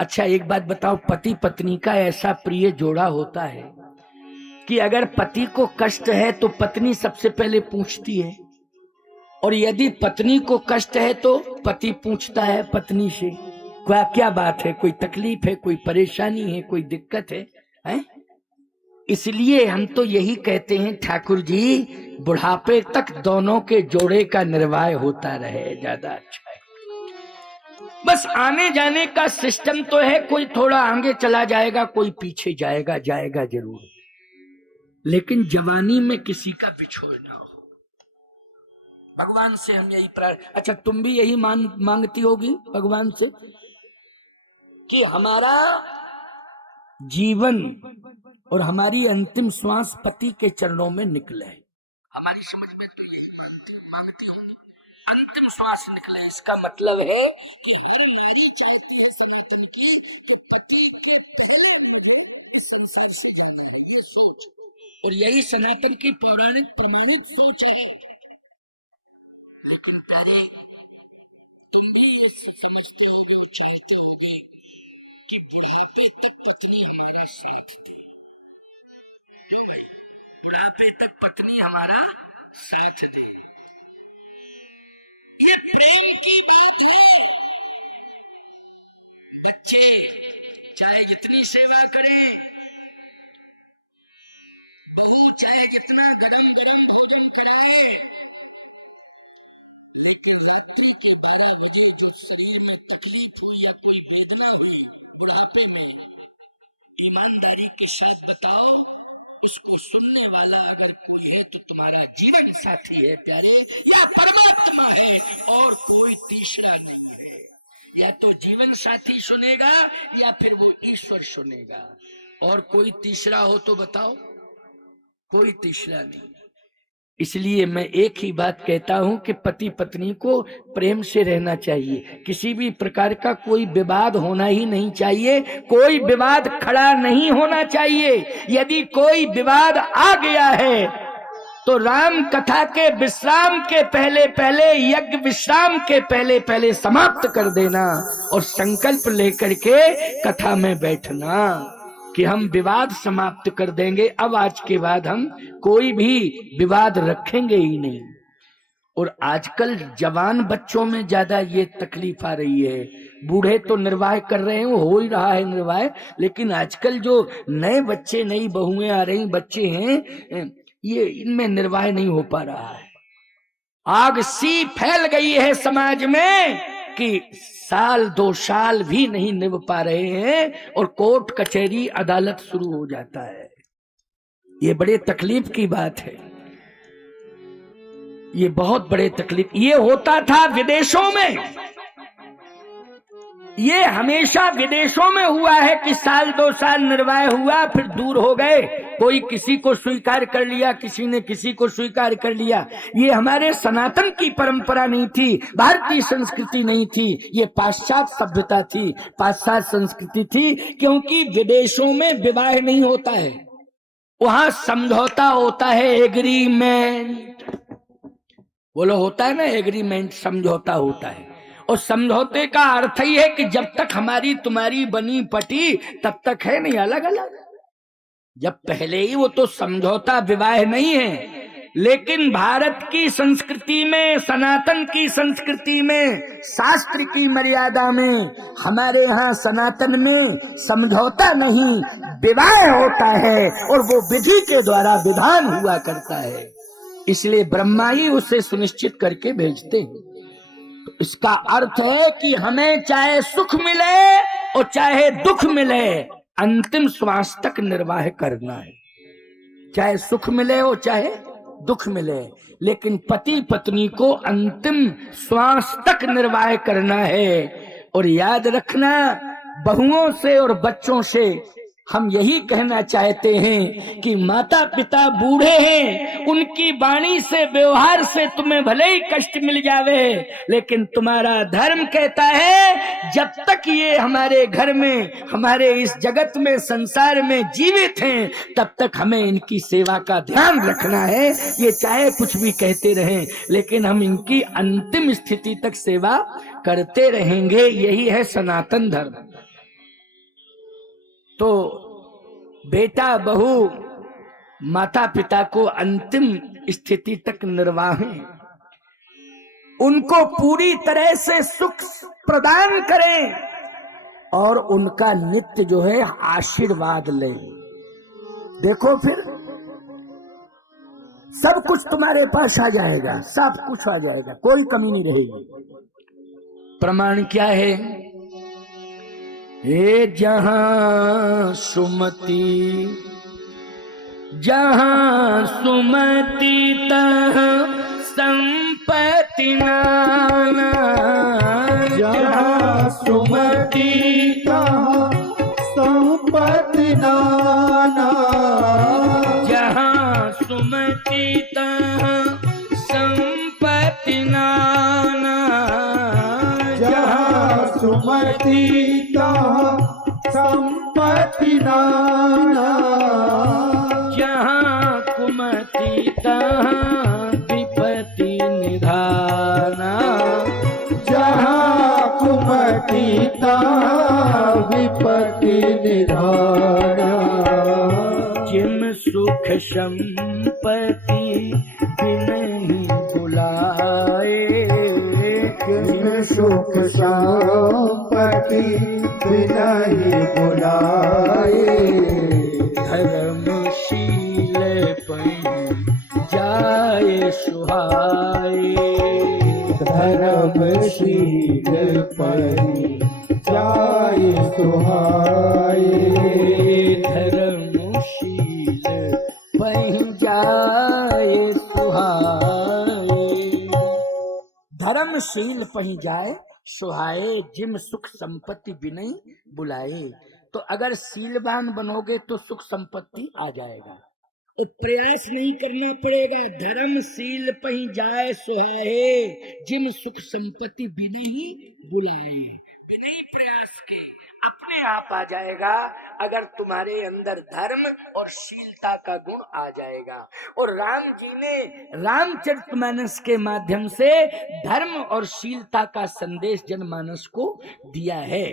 अच्छा एक बात बताओ, पति पत्नी का ऐसा प्रिय जोड़ा होता है कि अगर पति को कष्ट है तो पत्नी सबसे पहले पूछती है, और यदि पत्नी को कष्ट है तो पति पूछता है पत्नी से क्या क्या बात है, कोई तकलीफ है, कोई परेशानी है, कोई दिक्कत है? इसलिए हम तो यही कहते हैं ठाकुर जी, बुढ़ापे तक दोनों के जोड़े का निर्वाह होता रहे, ज्यादा अच्छा है। बस आने जाने का सिस्टम तो है, कोई थोड़ा आगे चला जाएगा, कोई पीछे जाएगा, जाएगा जरूर, लेकिन जवानी में किसी का बिछोड़ ना हो। भगवान से हम यही अच्छा तुम भी यही मांगती होगी भगवान से कि हमारा जीवन और हमारी अंतिम श्वास पति के चरणों में निकले। हमारी समझ में तो यही मांगती होंगी, अंतिम श्वास निकले। इसका मतलब है कि ये सोच, और यही सनातन की पौराणिक प्रमाणित सोच है। पत्नी हमारा साथ दे, ये प्रेम की बात है। बच्चे चाहे जितनी सेवा करे, चाहे जितना करे, लेकिन बच्चे की पूरी वजह जो शरीर में तकलीफ हो या कोई वेदना हो बुढ़ापे में, ईमानदारी के साथ बताओ, इसको सुनने वाला अगर कोई है तो तुम्हारा जीवन साथी है प्यारे, या परमात्मा है और कोई तीसरा नहीं है। या तो जीवन साथी सुनेगा या फिर वो ईश्वर सुनेगा, और कोई तीसरा हो तो बताओ, कोई तीसरा नहीं। इसलिए मैं एक ही बात कहता हूं कि पति पत्नी को प्रेम से रहना चाहिए, किसी भी प्रकार का कोई विवाद होना ही नहीं चाहिए, कोई विवाद खड़ा नहीं होना चाहिए। यदि कोई विवाद आ गया है तो राम कथा के विश्राम के पहले पहले, यज्ञ विश्राम के पहले पहले समाप्त कर देना, और संकल्प लेकर के कथा में बैठना कि हम विवाद समाप्त कर देंगे, अब आज के बाद हम कोई भी विवाद रखेंगे ही नहीं। और आजकल जवान बच्चों में ज्यादा ये तकलीफ आ रही है। बूढ़े तो निर्वाह कर रहे हैं, हो ही रहा है निर्वाह, लेकिन आजकल जो नए बच्चे, नई बहुएं आ रही, बच्चे हैं, ये इनमें निर्वाह नहीं हो पा रहा है। आग सी फैल गई है समाज में कि साल 2 साल भी नहीं निभ पा रहे हैं और कोर्ट कचहरी अदालत शुरू हो जाता है। ये बड़े तकलीफ की बात है, ये बहुत बड़े तकलीफ। ये होता था विदेशों में, ये हमेशा विदेशों में हुआ है कि साल 2 साल निर्वाह हुआ, फिर दूर हो गए, कोई किसी को स्वीकार कर लिया, किसी ने किसी को स्वीकार कर लिया। ये हमारे सनातन की परंपरा नहीं थी, भारतीय संस्कृति नहीं थी, ये पाश्चात्य सभ्यता थी, पाश्चात्य संस्कृति थी। क्योंकि विदेशों में विवाह नहीं होता है, वहां समझौता होता है, एग्रीमेंट। बोलो होता है ना, एग्रीमेंट, समझौता होता है। और समझौते का अर्थ ही है कि जब तक हमारी तुम्हारी बनी पटी तब तक है नहीं, अलग अलग। जब पहले ही वो तो समझौता विवाह नहीं है। लेकिन भारत की संस्कृति में, सनातन की संस्कृति में, शास्त्र की मर्यादा में, हमारे यहाँ सनातन में समझौता नहीं, विवाह होता है, और वो विधि के द्वारा विधान हुआ करता है। इसलिए ब्रह्मा ही उसे सुनिश्चित करके भेजते हैं। तो इसका अर्थ है कि हमें चाहे सुख मिले और चाहे दुख मिले, अंतिम श्वास तक निर्वाह करना है। चाहे सुख मिले और चाहे दुख मिले, लेकिन पति पत्नी को अंतिम श्वास तक निर्वाह करना है। और याद रखना, बहुओं से और बच्चों से हम यही कहना चाहते हैं कि माता पिता बूढ़े हैं, उनकी वाणी से, व्यवहार से तुम्हें भले ही कष्ट मिल जावे, लेकिन तुम्हारा धर्म कहता है जब तक ये हमारे घर में, हमारे इस जगत में, संसार में जीवित हैं, तब तक हमें इनकी सेवा का ध्यान रखना है। ये चाहे कुछ भी कहते रहें, लेकिन हम इनकी अंतिम स्थिति तक सेवा करते रहेंगे। यही है सनातन धर्म। तो बेटा बहू माता पिता को अंतिम स्थिति तक निर्वाहें, उनको पूरी तरह से सुख प्रदान करें और उनका नित्य जो है आशीर्वाद लें। देखो फिर सब कुछ तुम्हारे पास आ जाएगा, सब कुछ आ जाएगा, कोई कमी नहीं रहेगी। प्रमाण क्या है? हे जहां सुमति, जहां सुमति तहाँ संपत्ति नाना, जहाँ सुमति तहाँ संपत्ति नाना, जहाँ सुमति तहाँ संपत्ति नाना, जहाँ सुमति तहाँ संपत्ति नाना, जहाँ कुमति तहाँ विपत्ति निधाना, जहाँ कुमति तहाँ विपत्ति निधाना, जिम सुख संपत्ति बिनहि बुलाए, जिम सुख संपत्ति बिनहि बुलाए, धर्मशील पै जाए सुहाए, धर्मशील परि जाए सुहाए, धर्मशील पै जाए सुहाए, धर्मशील पै जाए सुहाए, जिम सुख संपत्ति बिनहि बुलाए। तो अगर शीलवान बनोगे तो सुख संपत्ति आ जाएगा, तो प्रयास नहीं करना पड़ेगा। धर्मशील पै जाए सुहाए, जिम सुख संपत्ति बिनहि बुलाए, बिना प्रयास के अपने आप आ जाएगा। अगर तुम्हारे अंदर धर्म और शीलता का गुण आ जाएगा। और राम जी ने रामचरितमानस के माध्यम से धर्म और शीलता का संदेश जनमानस को दिया है।